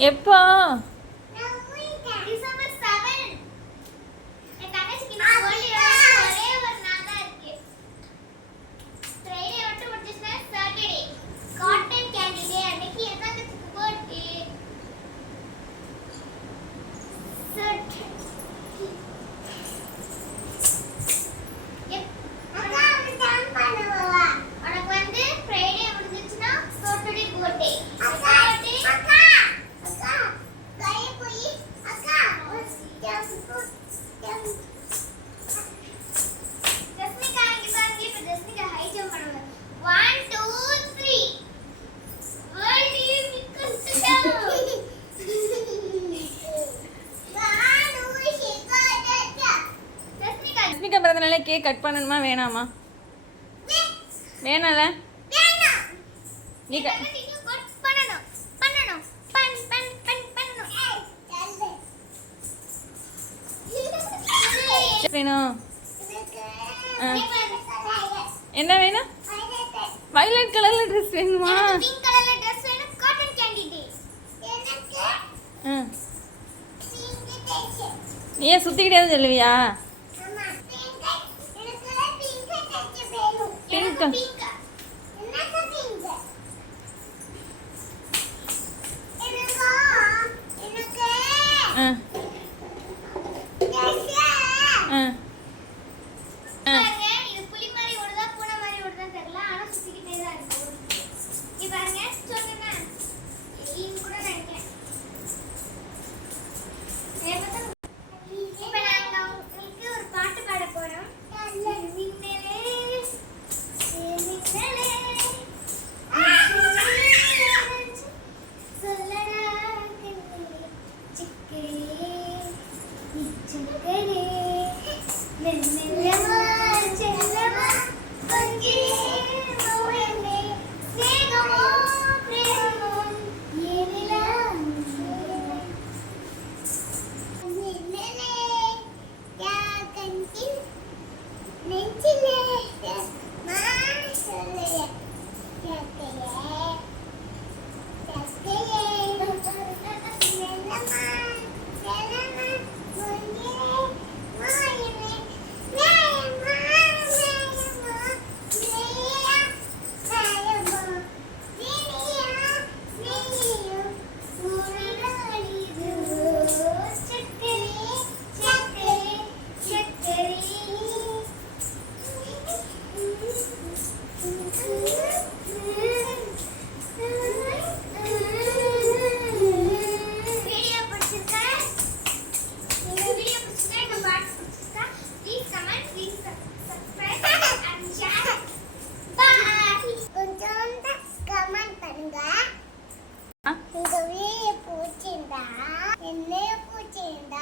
예뻐. Rashmika பிறந்தனால cake cut பண்ணணுமா வேணாமா? வேணால நீ வேணும்? என்ன வேணும்? வயலட் கலர்ல ட்ரெஸ் வேணுமா? நீ ஏன் சுத்திக்கிட்டே சொல்லுவியா? இருக்க ஆ Daddy, Ready? 운동이 부진다. 옛날 네, 부진다.